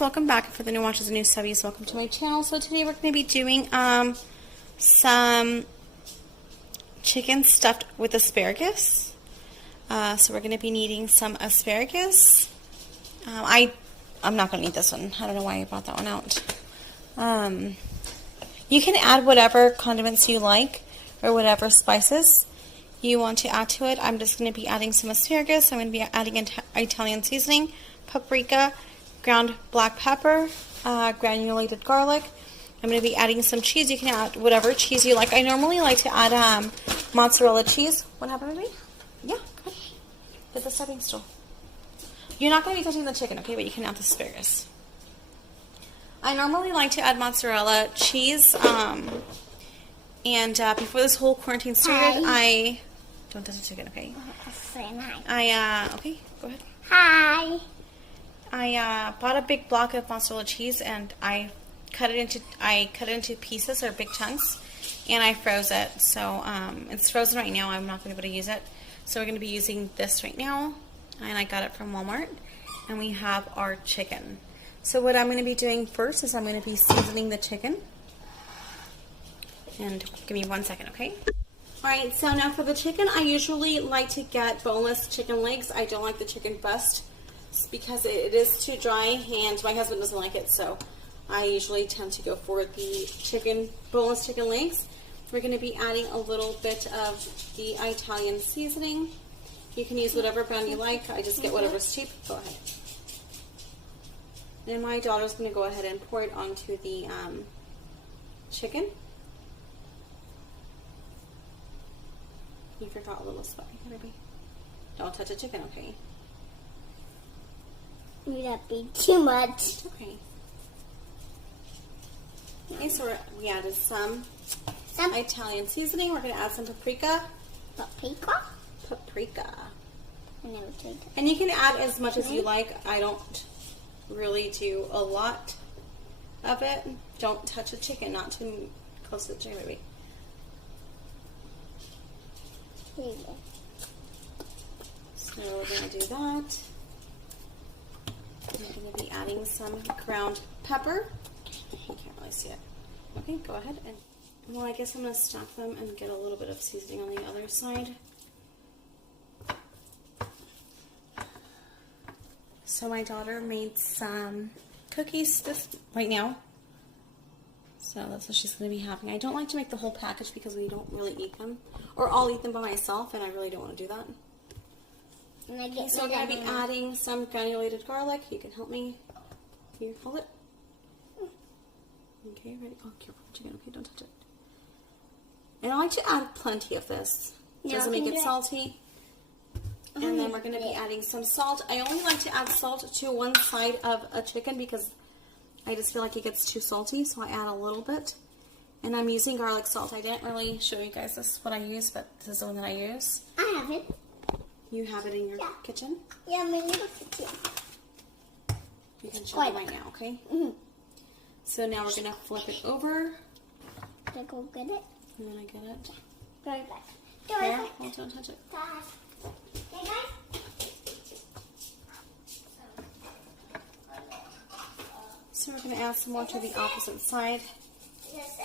welcome back. For the new watchers and new subbies, welcome to my channel. So today we're going to be doing some chicken stuffed with asparagus. So we're going to be needing some asparagus. I'm not going to eat this one. I don't know why I brought that one out. You can add whatever condiments you like or whatever spices you want to add to it. I'm just going to be adding some asparagus. I'm going to be adding Italian seasoning, paprika, ground black pepper, granulated garlic. I'm going to be adding some cheese. You can add whatever cheese you like. I normally like to add mozzarella cheese. What happened to me? Yeah, go ahead. Get the stepping stool. You're not going to be touching the chicken, okay? But you can add the asparagus. I normally like to add mozzarella cheese. And before this whole quarantine started, I don't touch the chicken, okay? Okay, go ahead. Hi. I bought a big block of mozzarella cheese and I cut it into pieces or big chunks, and I froze it. So it's frozen right now. I'm not going to be able to use it. So we're going to be using this right now, and I got it from Walmart. And we have our chicken. So what I'm going to be doing first is I'm going to be seasoning the chicken. And give me 1 second, okay? Alright, so now for the chicken, I usually like to get boneless chicken legs. I don't like the chicken breast because it is too dry, and my husband doesn't like it, so I usually tend to go for the boneless chicken legs. We're going to be adding a little bit of the Italian seasoning. You can use whatever brand you like. I just get whatever's cheap. Go ahead. And my daughter's going to go ahead and pour it onto the chicken. You forgot a little spot, maybe. Don't touch the chicken, okay? That'd be too much. Okay. Okay, so we added some Italian seasoning. We're going to add some paprika. Paprika? Paprika. I never tried that. And you can add as much as you like. I don't really do a lot of it. Don't touch the chicken, not too close to the chicken, baby. Here you go. So we're going to do that. I'm going to be adding some ground pepper. You can't really see it. Okay, go ahead. And well, I guess I'm going to stack them and get a little bit of seasoning on the other side. So my daughter made some cookies right now. So that's what she's going to be having. I don't like to make the whole package because we don't really eat them. Or I'll eat them by myself, and I really don't want to do that. So we're going to be adding some granulated garlic. You can help me. Here, hold it. Okay, ready? Oh, careful, chicken. Okay, don't touch it. And I like to add plenty of this. It doesn't make it salty. And then we're going to be adding some salt. I only like to add salt to one side of a chicken because I just feel like it gets too salty, so I add a little bit. And I'm using garlic salt. I didn't really show you guys this, what I use, but this is the one that I use. I have it. You have it in your kitchen? Yeah, my little kitchen. You can show it right now, okay? Mm-hmm. So now we're going to flip it over. Can I go get it? You want to get it? Go right back. Here, well, don't touch it. Hey, guys. So we're going to add some more to the opposite side. This is it.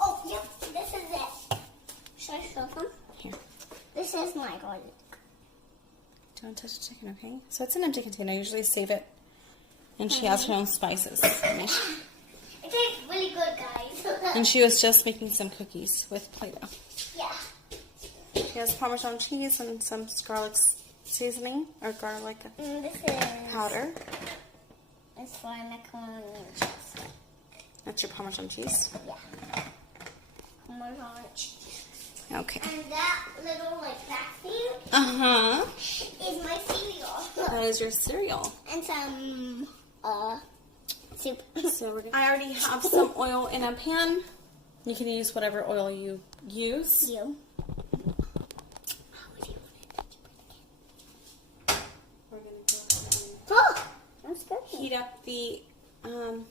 Oh, yep, this is it. Should I show them? Here. This is my garlic. Don't touch the chicken, okay? So it's an empty container. I usually save it. And she has her own spices. It tastes really good, guys. And she was just making some cookies with Play-Doh. Yeah. She has Parmesan cheese and some garlic seasoning, or garlic This is powder. It's for macaroni and cheese. That's your Parmesan cheese? Yeah. Parmesan cheese. Okay. And that little, vaccine Uh-huh. is my cereal. That is your cereal. And some, soup. So I already have some oil in a pan. You can use whatever oil you use. You. We're going to go ahead and Oh, that's good. heat up the pan.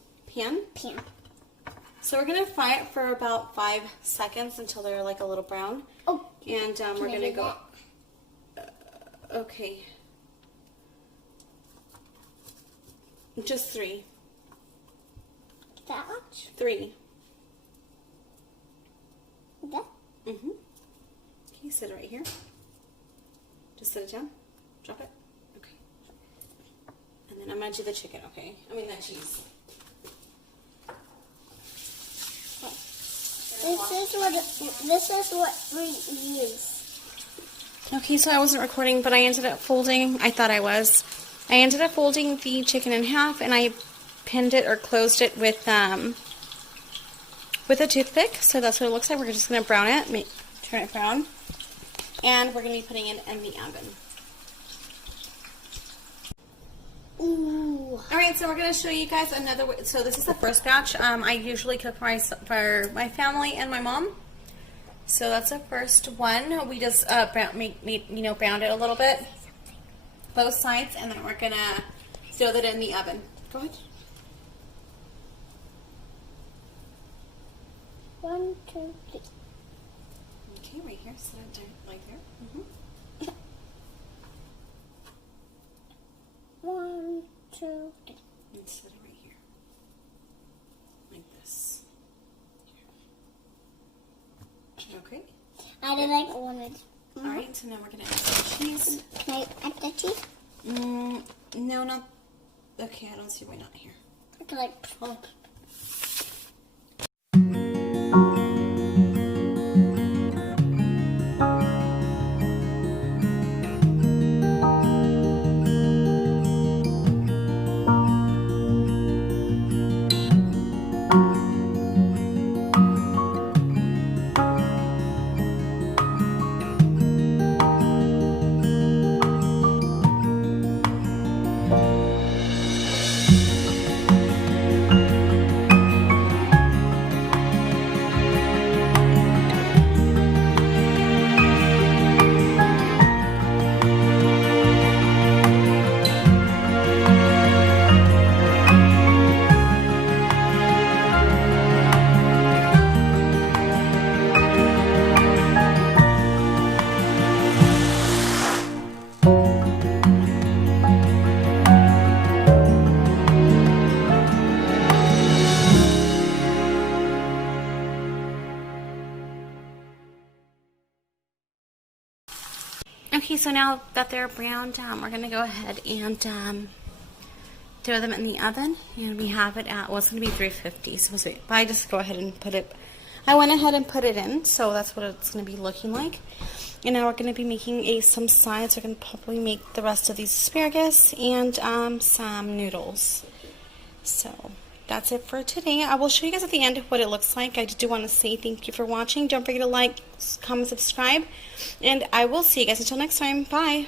Pan. So we're going to fry it for about 5 seconds until they're like a little brown. Oh. And we're going to go... okay. Just 3. That much? 3. That? Mm-hmm. Okay, sit it right here. Just sit it down. Drop it. Okay. And then I'm gonna do the chicken, okay? I mean the cheese. This is what we use. Okay, so I wasn't recording, but I ended up folding. I thought I was. I ended up folding the chicken in half, and I pinned it or closed it with a toothpick. So that's what it looks like. We're just gonna brown it, turn it brown, and we're gonna be putting it in the oven. Ooh. All right, so we're gonna show you guys another way. So this is the first batch. I usually cook for my family and my mom. So that's the first one. We just browned it a little bit, both sides, and then we're gonna throw that in the oven. Go ahead. 1, 2, 3. Okay, right here. Set it down like there. 1, 2, 3. And set it right here, like this. Okay. I did like wanted. All right. So now we're gonna add some cheese. Can I add the cheese? No, not. Okay, I don't see why not here. I can like. Oh. Okay, so now that they're browned, we're going to go ahead and throw them in the oven. And we have it at, well, it's going to be 350. So I just go ahead and put it, I went ahead and put it in. So that's what it's going to be looking like. And now we're going to be making some sides. We're going to probably make the rest of these asparagus and some noodles. So that's it for today. I will show you guys at the end what it looks like. I do want to say thank you for watching. Don't forget to like, comment, subscribe, and I will see you guys until next time. Bye.